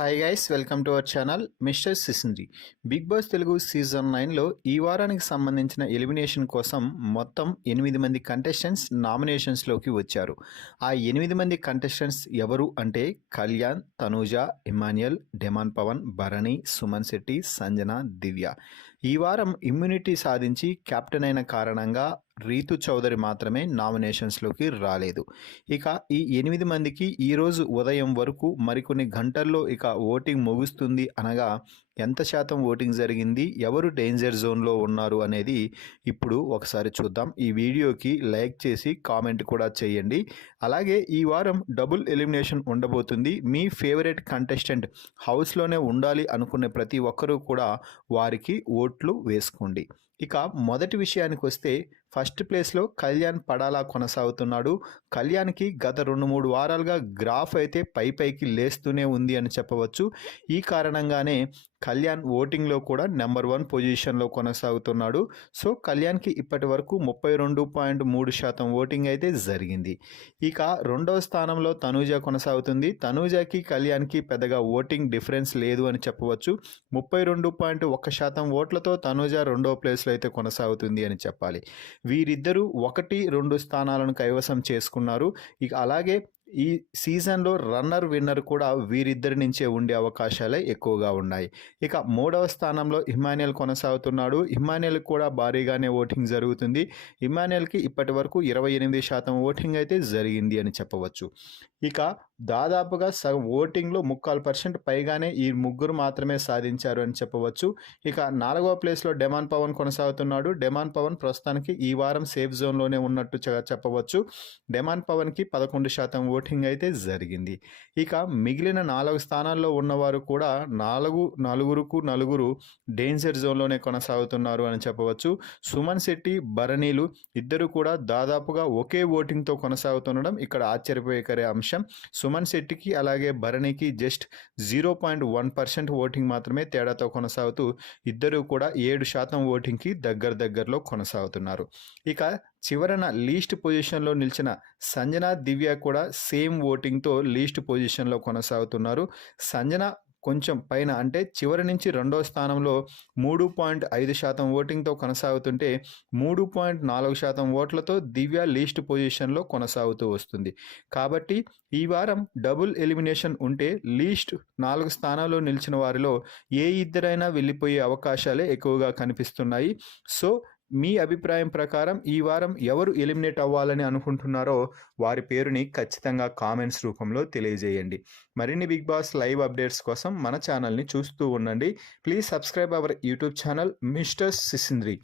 Hi guys, welcome to our channel mister Sisindri. Big boss Telugu season 9లో ఈ వారానికి సంబంధించిన ఎలిమినేషన్ కోసం మొత్తం 8 మంది కంటెస్టెంట్స్ నామినేషన్స్లోకి వచ్చారు. ఆ 8 మంది కంటెస్టెంట్స్ ఎవరు అంటే కళ్యాణ్, తనూజ, ఇమాన్యుయల్, డెమాన్ పవన్, భరణి, సుమన్ శెట్టి, సంజన, దివ్య. ఈ వారం ఇమ్యూనిటీ సాధించి కెప్టెన్ అయిన కారణంగా రీతు చౌదరి మాత్రమే నామినేషన్స్లోకి రాలేదు. ఇక ఈ 8 మందికి ఈరోజు ఉదయం వరకు మరికొన్ని గంటల్లో ఇక ఓటింగ్ ముగుస్తుంది. అనగా ఎంత శాతం ఓటింగ్ జరిగింది, ఎవరు డేంజర్ జోన్లో ఉన్నారు అనేది ఇప్పుడు ఒకసారి చూద్దాం. ఈ వీడియోకి లైక్ చేసి కామెంట్ కూడా చేయండి. అలాగే ఈ వారం డబుల్ ఎలిమినేషన్ ఉండబోతుంది. మీ ఫేవరెట్ కంటెస్టెంట్ హౌస్లోనే ఉండాలి అనుకునే ప్రతి ఒక్కరూ కూడా వారికి ఓట్లు వేసుకోండి. ఇక మొదటి విషయానికి వస్తే ఫస్ట్ ప్లేస్లో కళ్యాణ్ పడాలా కొనసాగుతున్నాడు. కళ్యాణ్కి గత 2-3 వారాలుగా గ్రాఫ్ అయితే పైకి లేస్తూనే ఉంది అని చెప్పవచ్చు. ఈ కారణంగానే కళ్యాణ్ ఓటింగ్లో కూడా నెంబర్ 1 పొజిషన్లో కొనసాగుతున్నాడు. సో కళ్యాణ్కి ఇప్పటి వరకు 32.3% ఓటింగ్ అయితే జరిగింది. ఇక రెండవ స్థానంలో తనూజ కొనసాగుతుంది. తనూజకి కళ్యాణ్కి పెద్దగా ఓటింగ్ డిఫరెన్స్ లేదు అని చెప్పవచ్చు. 32.1% ఓట్లతో తనూజ రెండవ ప్లేస్లో అయితే కొనసాగుతుంది అని చెప్పాలి. వీరిద్దరూ 1-2 స్థానాలను కైవసం చేసుకున్నారు. ఇక అలాగే ఈ సీజన్లో రన్నర్ విన్నర్ కూడా వీరిద్దరి నుంచే ఉండే అవకాశాలే ఎక్కువగా ఉన్నాయి. ఇక మూడవ స్థానంలో ఇమాన్యుయల్ కొనసాగుతున్నాడు. ఇమాన్యుయల్ కూడా భారీగానే ఓటింగ్ జరుగుతుంది. ఇమాన్యుయల్కి ఇప్పటి వరకు 28% ఓటింగ్ అయితే జరిగింది అని చెప్పవచ్చు. ఇక దాదాపుగా సగం ఓటింగ్లో 3% పైగానే ఈ ముగ్గురు మాత్రమే సాధించారు అని చెప్పవచ్చు. ఇక 4వ ప్లేస్లో డెమాన్ పవన్ కొనసాగుతున్నాడు. డెమాన్ పవన్ ప్రస్తుతానికి ఈ వారం సేఫ్ జోన్లోనే ఉన్నట్టు చెప్పవచ్చు. డెమాన్ పవన్కి 11% ఓటింగ్ అయితే జరిగింది. ఇక మిగిలిన 4 స్థానాల్లో ఉన్నవారు కూడా నలుగురు డేంజర్ జోన్లోనే కొనసాగుతున్నారు అని చెప్పవచ్చు. సుమన్ శెట్టి, భరణీలు ఇద్దరు కూడా దాదాపుగా ఒకే ఓటింగ్తో కొనసాగుతుండడం ఇక్కడ ఆశ్చర్యపోయే అంశం. సుమన్ శెట్టికి అలాగే భరణికి జస్ట్ 0.1% ఓటింగ్ మాత్రమే తేడాతో కొనసాగుతూ ఇద్దరు కూడా 7% ఓటింగ్కి దగ్గరలో కొనసాగుతున్నారు. ఇక చివరన లీస్ట్ పొజిషన్లో నిలిచిన సంజన, దివ్య కూడా సేమ్ ఓటింగ్తో లీస్ట్ పొజిషన్లో కొనసాగుతున్నారు. సంజన కొంచెం పైన అంటే చివరి నుంచి రెండవ స్థానంలో 3.5% ఓటింగ్తో కొనసాగుతుంటే 3.4% ఓట్లతో దివ్య లీస్ట్ పొజిషన్లో కొనసాగుతూ వస్తుంది. కాబట్టి ఈ వారం డబుల్ ఎలిమినేషన్ ఉంటే లీస్ట్ 4 స్థానాల్లో నిలిచిన వారిలో ఏ ఇద్దరైనా వెళ్ళిపోయే అవకాశాలే ఎక్కువగా కనిపిస్తున్నాయి. సో మీ అభిప్రాయం ప్రకారం ఈ వారం ఎవరు ఎలిమినేట్ అవ్వాలని అనుకుంటున్నారో వారి పేరుని ఖచ్చితంగా కామెంట్స్ రూపంలో తెలియజేయండి. మరిన్ని బిగ్ బాస్ లైవ్ అప్డేట్స్ కోసం మన ఛానల్ని చూస్తూ ఉండండి. Please subscribe our YouTube channel mister సిసింద్రి.